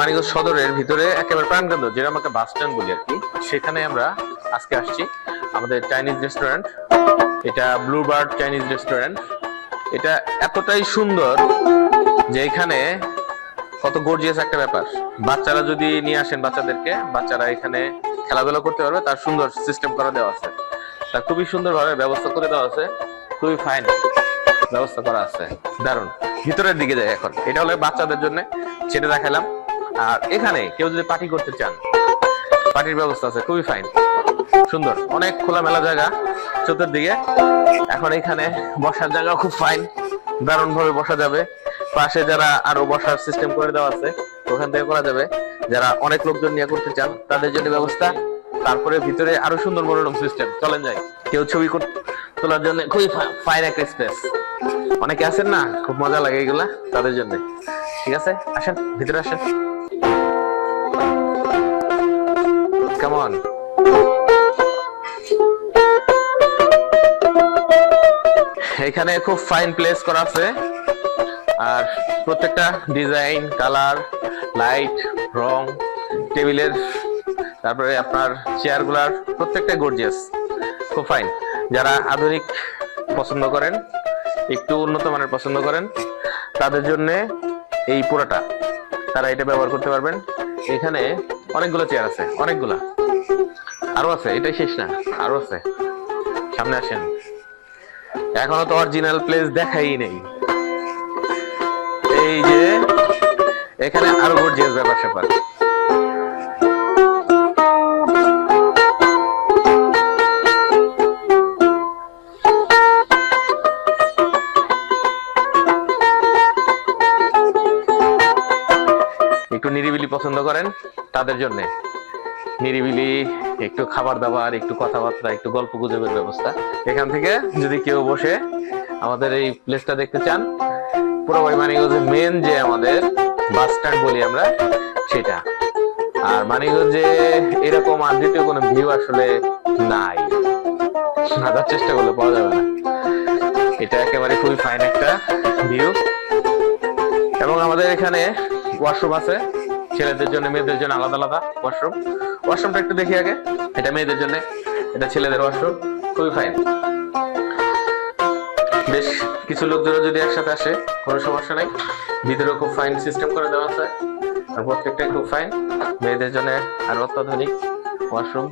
মানিকগঞ্জ সদরের ভিতরে একেবারে প্রাণকেন্দ্র, যেটা আমাকে বাস স্ট্যান্ড বলি আর কি। সেখানে আমরা আজকে আসছি আমাদের চাইনিজ রেস্টুরেন্ট এটা ব্লু বার্ড চাইনিজ রেস্টুরেন্ট এটা এতটাই সুন্দর যে এখানে কত গর্জিয়াস একটা ব্যাপার। বাচ্চারা যদি নিয়ে আসেন বাচ্চাদেরকে, বাচ্চারা এখানে খেলাধুলা করতে পারবে, তার সুন্দর সিস্টেম করা দেওয়া আছে। তার খুবই সুন্দরভাবে ব্যবস্থা করে দেওয়া আছে। খুবই ফাইন ব্যবস্থা করা আছে। দারুণ। ভিতরের দিকে যাই এখন। এটা হলো বাচ্চাদের জন্য, সেটা দেখালাম। আর এখানে কেউ যদি পার্টি করতে চান, পার্টির ব্যবস্থা আছে, খুবই ফাইন সুন্দর, অনেক খোলামেলা জায়গা, চতুর্দিকে। এখন এখানে বসার জায়গা খুব ফাইন দারুণ ভাবে বসা যাবে। পাশে যারা আরও বসার সিস্টেম করে দেওয়া আছে, ওখান থেকে করা যাবে। যারা অনেক লোকজন নিয়ে করতে চান, তাদের জন্য ব্যবস্থা। তারপরে ভিতরে আরও সুন্দর মনোরম সিস্টেম চলেন যাই। কেউ ছবি তোলার জন্য খুবই ফাইন একটা স্পেস অনেকে আছেন না, খুব মজা লাগে এগুলা, তাদের জন্য। ঠিক আছে? আসেন, ভিতরে আসেন। কেমন এখানে খুব ফাইন প্লেস করা আছে আর প্রত্যেকটা ডিজাইন কালার লাইট রং টেবিলের তারপরে আপনার চেয়ারগুলার প্রত্যেকটা গর্জিয়াস খুব ফাইন যারা আধুনিক পছন্দ করেন, একটু উন্নত মানের পছন্দ করেন, তাদের জন্য এই পুরোটা তারা এটা ব্যবহার করতে পারবেন। এখানে অনেকগুলো চেয়ার আছে, অনেকগুলা। আরও আছে, এটাই শেষ না, আরও আছে। সামনে আসেন। এখনও তো অরিজিনাল প্লেস দেখাই নেই। এই যে, এখানে আরও গর্জিয়াস ব্যাপার স্যাপার। একটু নিরিবিলি পছন্দ করেন, তাদের জন্য। নিরিবিলি, একটু খাবার দাবার, একটু কথাবার্তা, একটু গল্প গুজবের ব্যবস্থা। এখান থেকে যদি কেউ বসে আমাদের এই প্লেসটা দেখতে চান, পুরো মানিগঞ্জের মেন যে আমাদের বাস স্ট্যান্ড বলি আমরা, সেটা। আর মানিগঞ্জে এরকম আর দ্বিতীয় কোনো ভিউ আসলে নাই। হাজার চেষ্টা করলে পাওয়া যাবে না। এটা একেবারে খুবই ফাইন একটা ভিউ এবং আমাদের এখানে ওয়াশরুম আছে। ছেলেদের জন্য, মেয়েদের জন্য আলাদা আলাদা ওয়াশরুম ওয়াশরুমটা একটু দেখি আগে। এটা মেয়েদের জন্য, এটা ছেলেদের ওয়াশরুম খুবই ফাইন বেশ, কিছু লোকজন যদি একসাথে আসে, কোনো সমস্যা নাই। ভিতরেও খুব ফাইন সিস্টেম করে দেওয়া আছে, আর প্রত্যেকটাই খুব ফাইন মেয়েদের জন্য আর অত্যাধুনিক ওয়াশরুম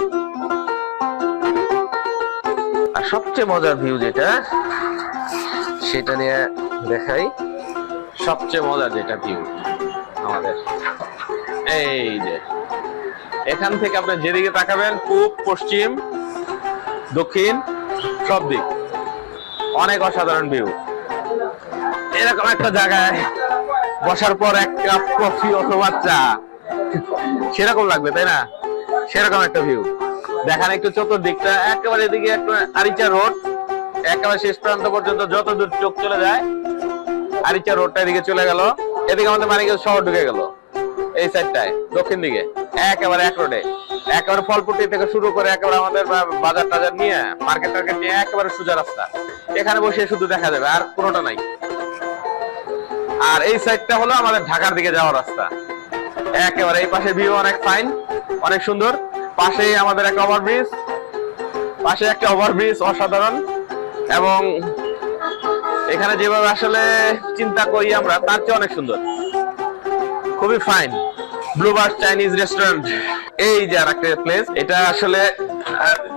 আর সবচেয়ে মজার ভিউ যেটা, সেটা নিয়ে দেখাই। সবচেয়ে মজার যেটা ভিউ আমাদের। এই যে এখান থেকে আপনি যেদিকে তাকাবেন, পূব, পশ্চিম, দক্ষিণ, সব দিক। অনেক অসাধারণ ভিউ এরকম একটা জায়গায় বসার পর এক কাপ কফি অথবা চা, সেরকম লাগবে, তাই না? সেরকম একটা ভিউ দেখান একটু চতুর্দিকটা, একেবারে এদিকে একটা আরিচা রোড, একেবারে শেষ প্রান্ত পর্যন্ত যত দূর চোখ চলে যায়, আরিচা রোডটা এদিকে চলে গেল। এদিকে আমাদের মানিকগঞ্জ শহর ঢুকে গেল, এই সাইডটায় দক্ষিণ দিকে। একেবারে এক রোডে একেবারে ফলপুটি থেকে শুরু করে একেবারে আমাদের বাজার টাজার নিয়ে মার্কেট টার্কেট নিয়ে একেবারে সোজা রাস্তা। এখানে বসে শুধু দেখা যাবে, আর কোনোটা নাই। আর এই সাইডটা হলো আমাদের ঢাকার দিকে যাওয়ার রাস্তা। একেবারে এই পাশে ভিউ অনেক ফাইন অনেক সুন্দর। পাশেই আমাদের একটা ওভারব্রিজ পাশে একটা ওভারব্রিজ অসাধারণ। এবং এখানে যেভাবে আসলে চিন্তা করি আমরা, তার চেয়ে অনেক সুন্দর। খুবই ফাইন ব্লুবার্ড চাইনিজ রেস্টুরেন্ট। এই যে আর একটা প্লেস এটা আসলে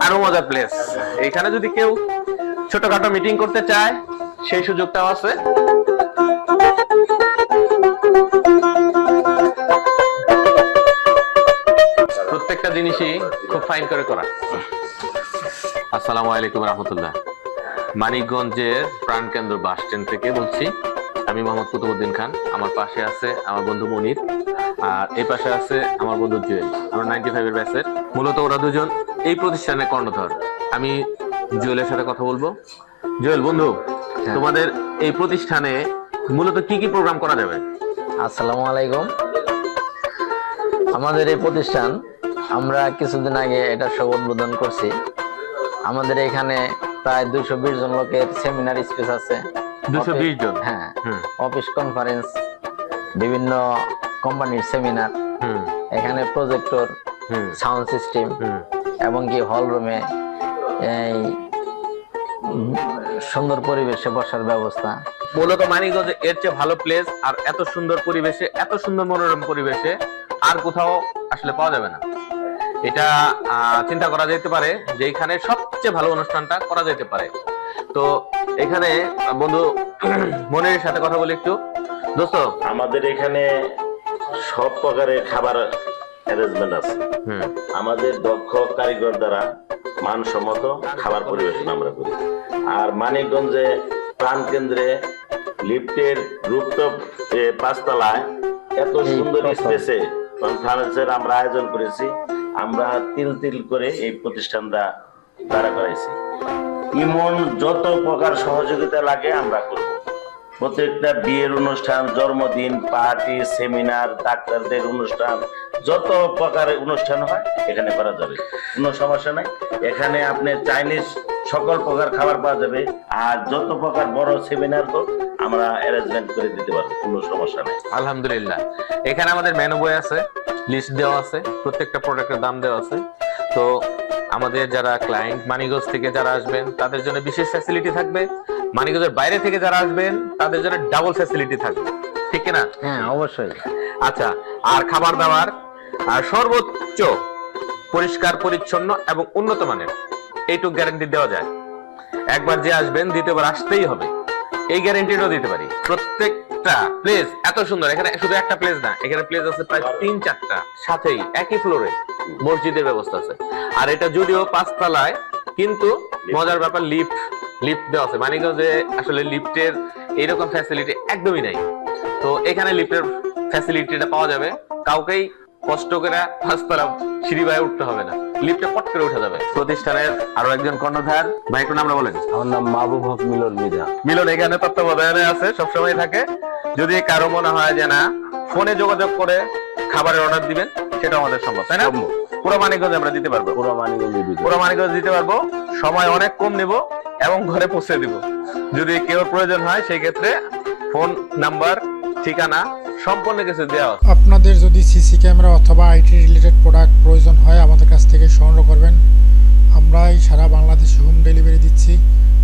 আরও মজার প্লেস এখানে যদি কেউ ছোটখাটো মিটিং করতে চায়, সেই সুযোগটাও আছে। প্রত্যেকটা জিনিসই খুব ফাইন করে করা। আসসালামু আলাইকুম রহমতুল্লাহ। মানিকগঞ্জের প্রাণকেন্দ্র বাস স্ট্যান্ড থেকে বলছি, আমি মোহাম্মদ কুতুবুদ্দিন খান। আমার পাশে আছে আমার বন্ধু মনির। আর এই পাশে আছে আমার বন্ধু জুয়েল আমরা নাইনটি ফাইভের ব্যাচের মূলত ওরা দুজন এই প্রতিষ্ঠানের কর্ণধর। আমি জুয়েলের সাথে কথা বলব। জুয়েল বন্ধু তোমাদের এই প্রতিষ্ঠানে মূলত কি কি প্রোগ্রাম করা যাবে? আসসালামু আলাইকুম। আমাদের এই প্রতিষ্ঠান আমরা কিছুদিন আগে এটা সব উদ্বোধন করছি। আমাদের এখানে প্রায় দুইশো বিশ জন লোকের সেমিনার স্পেস আছে। দুশো বিশ জন? হ্যাঁ। অফিস কনফারেন্স বিভিন্ন কোম্পানির সেমিনার এখানে প্রজেক্টর সাউন্ড সিস্টেম এবং কি হল রুমে এই সুন্দর পরিবেশে বসার ব্যবস্থা। মূলত মানিকগঞ্জ এর চেয়ে ভালো প্লেস আর এত সুন্দর পরিবেশে এত সুন্দর মনোরম পরিবেশে আর কোথাও আসলে পাওয়া যাবে না। এটা আহ, চিন্তা করা যেতে পারে যে এখানে সবচেয়ে ভালো অনুষ্ঠানটা করা যেতে পারে। তো এখানে বন্ধু মনের সাথে কথা বলি একটু। দোস্ত আমাদের এখানে সব প্রকারের খাবার অ্যারেঞ্জমেন্ট আছে। আমাদের দক্ষ কারিগর দ্বারা মানসম্মত খাবার পরিবেশন আমরা করি। আর মানিকগঞ্জে প্রাণ কেন্দ্রে লিফটের রুপটপ পাঁচতলায় এত সুন্দর। স্পেসে কনফারেন্সের আমরা আয়োজন করেছি আমরা তিল তিল করে এই প্রতিষ্ঠানটা দাঁড়া করাইছি। ইমন যত প্রকার সহযোগিতা লাগে আমরা করব। প্রত্যেকটা বিয়ের অনুষ্ঠান, জন্মদিন, পার্টি, সেমিনার, ডাক্তারদের অনুষ্ঠান, যত প্রকারের অনুষ্ঠান হয়, এখানে করা যাবে। কোনো সমস্যা নাই। এখানে আপনি চাইনিজ সকল প্রকার খাবার পাওয়া যাবে। আর যত প্রকার বড় সেমিনার হোক, আমরা অ্যারেঞ্জমেন্ট করে দিতে পারব, কোনো সমস্যা নেই। আলহামদুলিল্লাহ। এখানে আমাদের মেনু বই আছে লিস্ট দেওয়া আছে, প্রত্যেকটা প্রোডাক্টের দাম দেওয়া আছে। তো আমাদের যারা ক্লায়েন্ট মানিগঞ্জ থেকে যারা আসবেন, তাদের জন্য বিশেষ ফ্যাসিলিটি থাকবে। মানিগঞ্জের বাইরে থেকে যারা আসবেন তাদের জন্য ডাবল ফ্যাসিলিটি থাকবে। ঠিক না হ্যাঁ অবশ্যই। আচ্ছা আর খাবার দাবার আর সর্বোচ্চ পরিষ্কার পরিচ্ছন্ন এবং উন্নত মানের এইটুকু গ্যারান্টি দেওয়া যায়। একবার যে আসবেন দ্বিতীয়বার আসতেই হবে। এই গ্যারান্টিটাও দিতে পারি। প্রত্যেকটা প্লেস এত সুন্দর। এখানে শুধু একটা প্লেস না এখানে প্লেস আছে প্রায় তিন চারটা। সাথেই একই ফ্লোরে মসজিদের ব্যবস্থা আছে। আর এটা যদিও পাঁচতলায় কিন্তু মজার ব্যাপার লিফট লিফট দেওয়া আছে। মানিকগঞ্জে আসলে লিফটের এইরকম ফ্যাসিলিটি একদমই নাই। তো এখানে লিফটের ফ্যাসিলিটিটা পাওয়া যাবে। কাউকেই কষ্ট করে পাঁচতলা সিঁড়ি বায়ে উঠতে হবে না। লিফটে পট করে উঠে যাবে। প্রতিষ্ঠানের আরও একজন কর্ণধার ভাই একটু নামটা বলেন আমার নাম মাহবুব হক মিলন মিদা মিলন এখানে তত্ত্বাবধানে আছে সবসময় থাকে। যদি কারও মনে হয় যে না ফোনে যোগাযোগ করে খাবারের অর্ডার দিবেন সেটা আমাদের সম্ভব তাই না? পুরো মানিকগঞ্জ আমরা দিতে পারব। পুরো মানিগঞ্জে দিতে পুরো মানিকগঞ্জ দিতে পারব। সময় অনেক কম নিব। এবং ঘরে পৌঁছে দিব। যদি কেউ প্রয়োজন হয় সেই ক্ষেত্রে ফোন নাম্বার ঠিকানা সম্পূর্ণ কিছু দেওয়া আপনাদের যদি সিসি ক্যামেরা অথবা আইটি রিলেটেড প্রোডাক্ট প্রয়োজন হয় আমাদের কাছ থেকে সংগ্রহ করবেন। আমরা এই সারা বাংলাদেশে হোম ডেলিভারি দিচ্ছি।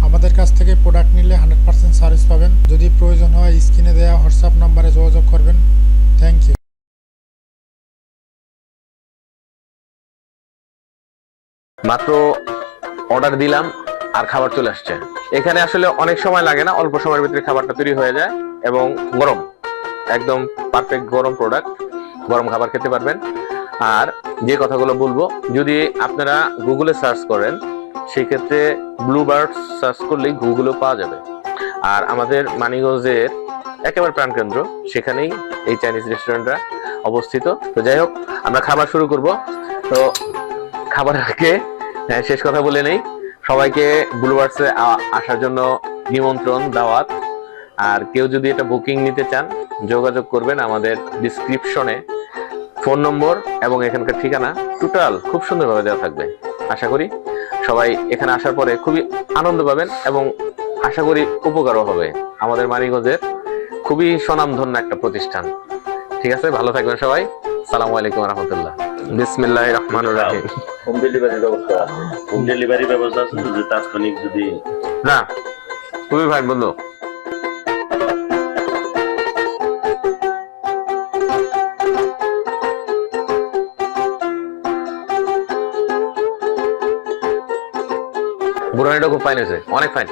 আমাদের কাছ থেকে প্রোডাক্ট নিলে হান্ড্রেড পার্সেন্ট সার্ভিস পাবেন। যদি প্রয়োজন হয় স্ক্রিনে দেওয়া হোয়াটসঅ্যাপ নাম্বারে যোগাযোগ করবেন। থ্যাংক ইউ মাত্র অর্ডার দিলাম। আর খাবার চলে আসছে। এখানে আসলে অনেক সময় লাগে না অল্প সময়ের ভিতরে খাবারটা তৈরি হয়ে যায় এবং গরম একদম পারফেক্ট গরম প্রোডাক্ট গরম খাবার খেতে পারবেন। আর যে কথাগুলো বলব যদি আপনারা গুগলে সার্চ করেন সেই ক্ষেত্রে ব্লুবার্ড সার্চ করলেই গুগলেও পাওয়া যাবে। আর আমাদের মানিগঞ্জের একেবারে প্রাণকেন্দ্র সেখানেই এই চাইনিজ রেস্টুরেন্টটা অবস্থিত। তো যাই হোক আমরা খাবার শুরু করব। তো খাবার আগে হ্যাঁ, শেষ কথা বলে নেই। সবাইকে ব্লুবার্সে আসার জন্য নিমন্ত্রণ, দাওয়াত। আর কেউ যদি এটা বুকিং নিতে চান, যোগাযোগ করবেন আমাদের ডিসক্রিপশনে। ফোন নম্বর এবং এখানকার ঠিকানা টোটাল খুব সুন্দরভাবে দেওয়া থাকবে। আশা করি সবাই এখানে আসার পরে খুবই আনন্দ পাবেন এবং আশা করি উপকারও হবে। আমাদের মানিগঞ্জের খুবই স্বনামধন্য একটা প্রতিষ্ঠান। ঠিক আছে, ভালো থাকবেন সবাই। সালামু আলাইকুম রহমতুল্লাহ। বিসমিল্লাহ রহমান রাহিম। হোম ডেলিভারি ব্যবস্থা আছে। হোম ডেলিভারি ব্যবস্থা আছে যদি তাৎক্ষণিক যদি না খুবই ভাই বন্ধু। বুড়ানিটা খুব ফাইন হয়েছে। অনেক ফাইন